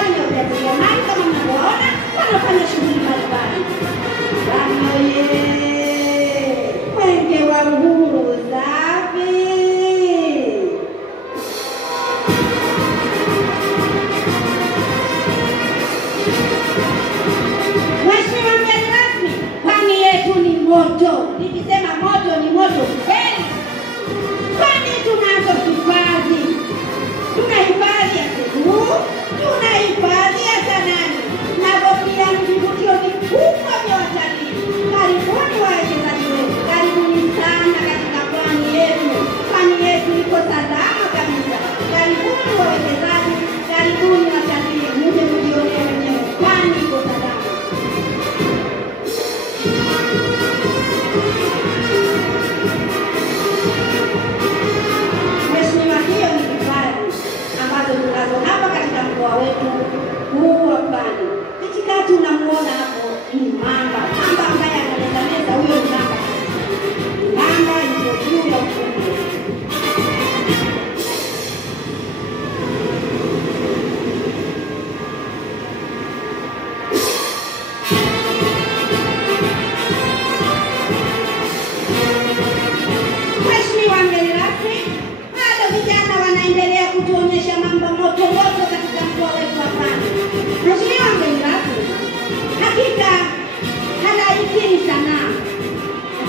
wani na ujasiriamali kama mnavyoona wanafanya shughuli mbalimbali. Mwenge wa Uhuru safi. Mheshimiwa mgeni rasmi, pwani yetu ni moto. Nikisema moto ni moto kweli. Kwani tunazo hifadhi. Tuna hifadhi ya Seru, tuna hifadhi ya Sanani, navyo pia ni vivutio vikubwa vya watalii. Karibuni wawekezaji wetu, karibuni sana katika pwani yetu. Pwani yetu iko salama kabisa. Karibuni wawekezaji, karibuni watalii, muje mjionee wenyewe, pwani iko salama. Mheshimiwa, hiyo ni hifadhi ambazo tunazo hapa katika mkoa wetu huu wa Pwani. Katikati unamuona hapo ni mamba. Mamba ambaye analeta huyo ni mamba. Mamba yuko juu ya ufukwe. Mheshimiwa mgeni rasmi, bado vijana wanaendelea kutuonyesha mambo moto moto katika mkoa wetu wa Pwani. Mheshimiwa mgeni rasmi, hakika halaiki ni sanaa.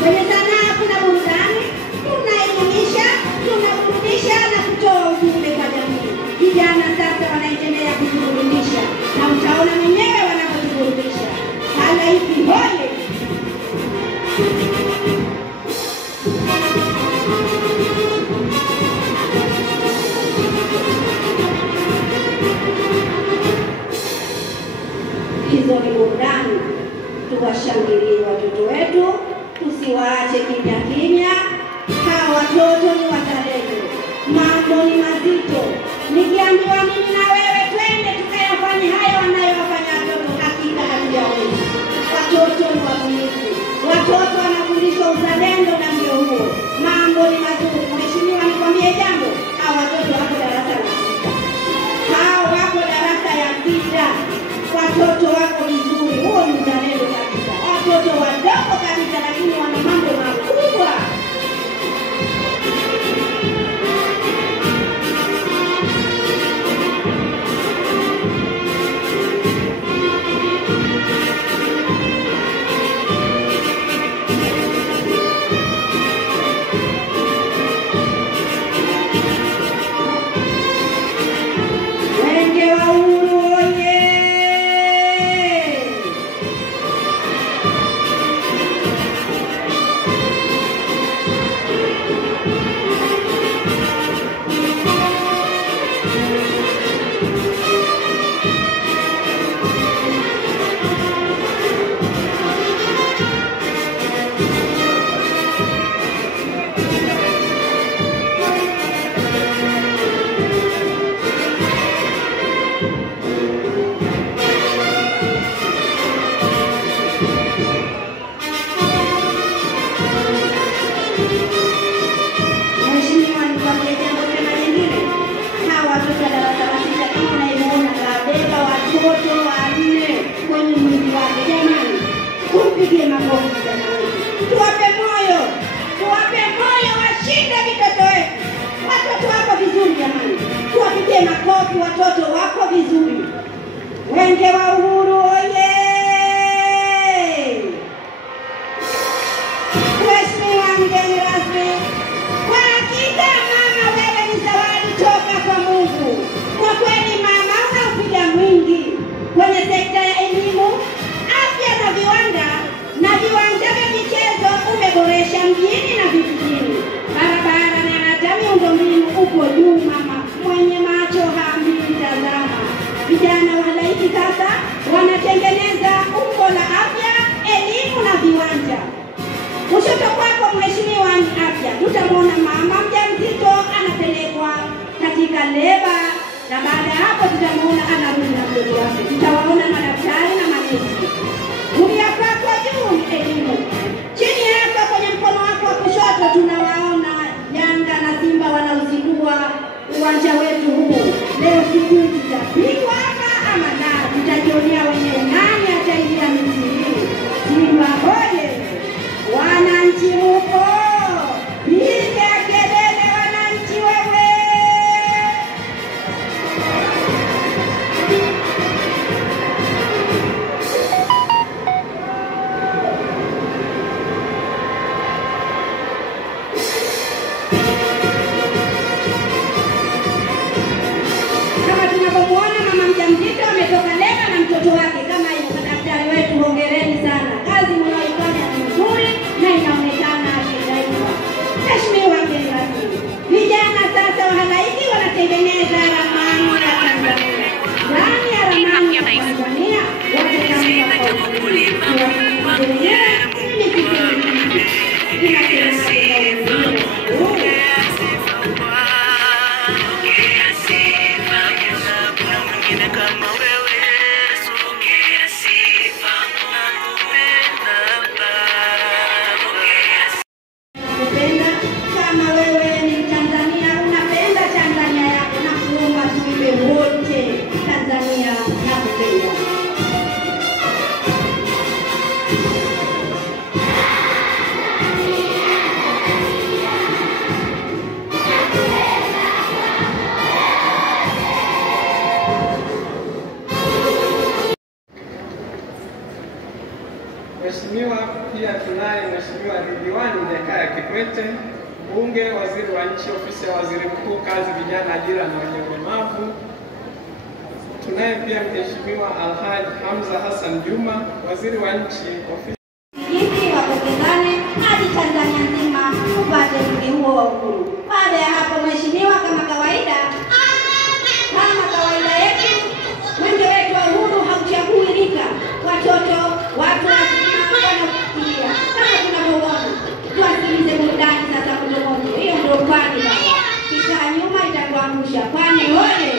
Kwenye sanaa kuna burudani, tunaelimisha, tunaburudisha na kutoa ujumbe kwa jamii. Vijana sasa wanaendelea kujiburudisha na utaona mwenyewe wanapojiburudisha. Halaiki hoye! Hizo ni burudani. Tuwashangilie watoto wetu, tusiwaache kimya kimya. Hawa watoto ni wazalendo. Mambo ni mazito. Nikiambiwa mimi na wewe twende tukayafanye hayo wanayofanya watoto, hakika hatujaweza. Watoto ni wabunifu. Watoto wanafundishwa uzalendo na ndio huo. Mambo ni mazuri. Mheshimiwa, nikwambie jambo. Hawa watoto wako darasa la 6. Hawa wako darasa ya 6. Watoto wako vizuri. Huo ni uzalendo kabisa. Watoto wadogo kabisa lakini wana mambo makubwa. Mwenge wa Uhuru oye! Mheshimiwa, nikwambie jambo tena jingine. Hawa watoto wa darasa la 6 kama unaiona kabeba watoto 4 kwenye mwili wake. Jamani, kumpigie makofi jamani. Tuwape moyo. Tuwape moyo washinde vitoto wetu. Watoto wako vizuri jamani. Tuwapigie makofi, watoto wako vizuri. Mwenge wa Uhuru oye! Mheshimiwa mgeni rasmi, kwa hakika mama, wewe ni zawadi toka kwa Mungu. Kwa kweli mama, unaupiga mwingi kwenye sekta ya elimu, afya na viwanda na viwanja vya michezo. Umeboresha mjini na vijijini, barabara na hata miundombinu uko juu mama. Mwenye macho haambiwi tazama. Vijana wa halaiki sasa wanatengeneza umbo la afya, elimu na viwanja. Kushoto kwako Mheshimiwa ni afya. Tutamwona mama mjamzito anapelekwa katika leba, na baada ya hapo tutamwona anarudi na mtoto wake. Tutawaona madaktari na manesi. Kulia kwako juu ni elimu. Chini hapa kwenye mkono wako wa kushoto tunawaona Yanga na Simba wanaozindua uwanja wetu huu. Leo sijui tutapigwa ama Tanzania watatamka kwa ukulima kama wewe ni Tanzania, unapenda Tanzania yako, na kuomba tuibe wote Tanzania na kupenda. Mheshimiwa, pia tunaye Mheshimiwa Ridhiwani Jakaya Kikwete, Mbunge, Waziri wa Nchi, Ofisi ya Waziri Mkuu, Kazi, Vijana, Ajira na Wenye Ulemavu. Tunaye pia Mheshimiwa Alhaji Hamza Hassan Juma, Waziri wa Nchi, Ofisi wapokezane hadi Tanzania nzima upate mji huo wa uhuru. Baada ya hapo, Mheshimiwa, kama kawaida yetu, mwenge wetu wa uhuru hauchagui rika, watoto, watu wazima wanaofikiria. Kama tunavyoona, tuasikilize burudani sasa kutoka. Hiyo ndio kwani baba, kisha nyuma itakuangusha. Kwani wewe,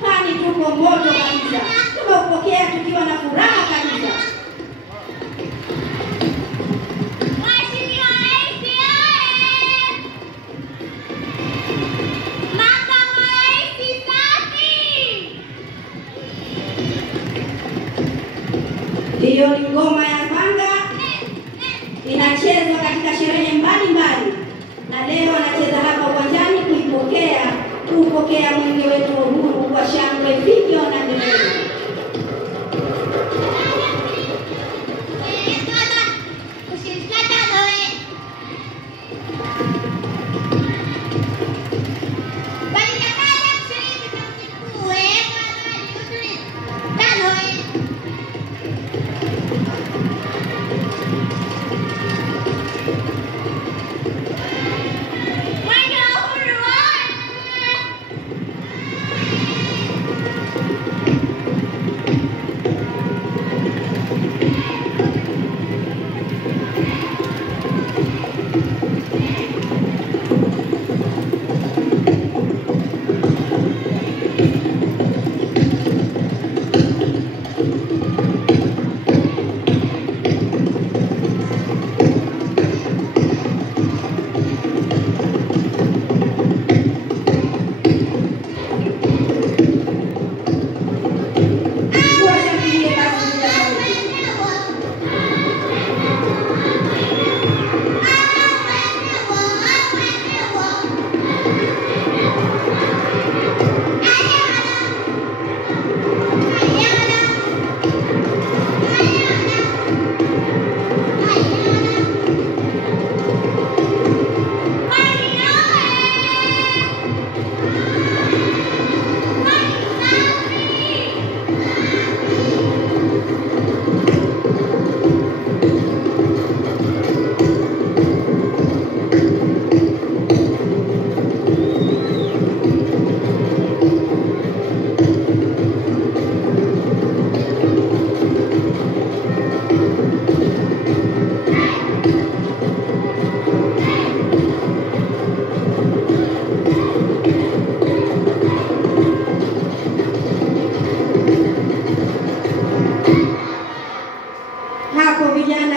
kwani tuko moto kabisa, tumeupokea tukiwa na furaha kabisa. Hiyo ni ngoma ya Panga, inachezwa katika sherehe mbalimbali, na leo anacheza hapa uwanjani kuupokea mwenge wetu wa uhuru kwa shangwe, vivyo na nderemo. Vijana